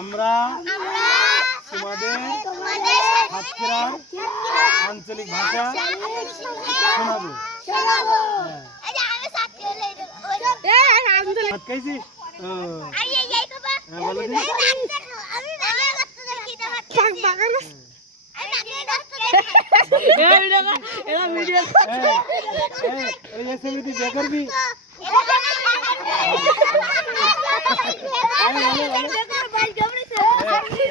আমরা তোমাদের আত্মরা আঞ্চলিক ভাষা শোনাবো ভিডিও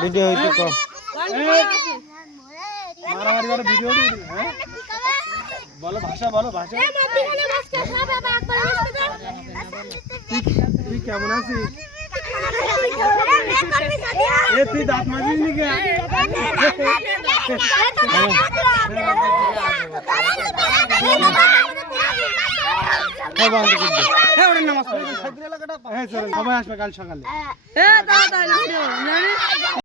ভিডিঅ' তুই কেমন আছিস তুই দাঁত মাজিস নাকি হ্যাঁ বন্ধু হ্যাঁ আসবে কাল সকালে